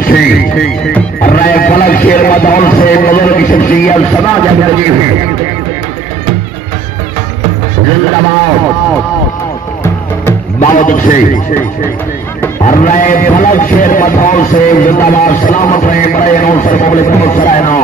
अच्छी राय फलक शेर मदौल से बुजुर्ग की शख्सियत सदा जग लगी हुई जिंदाबाद बहुत अच्छी राय फलक शेर मदौल से जिंदाबाद सलामत रहे बड़े नौसर पब्लिक बहुत सराहना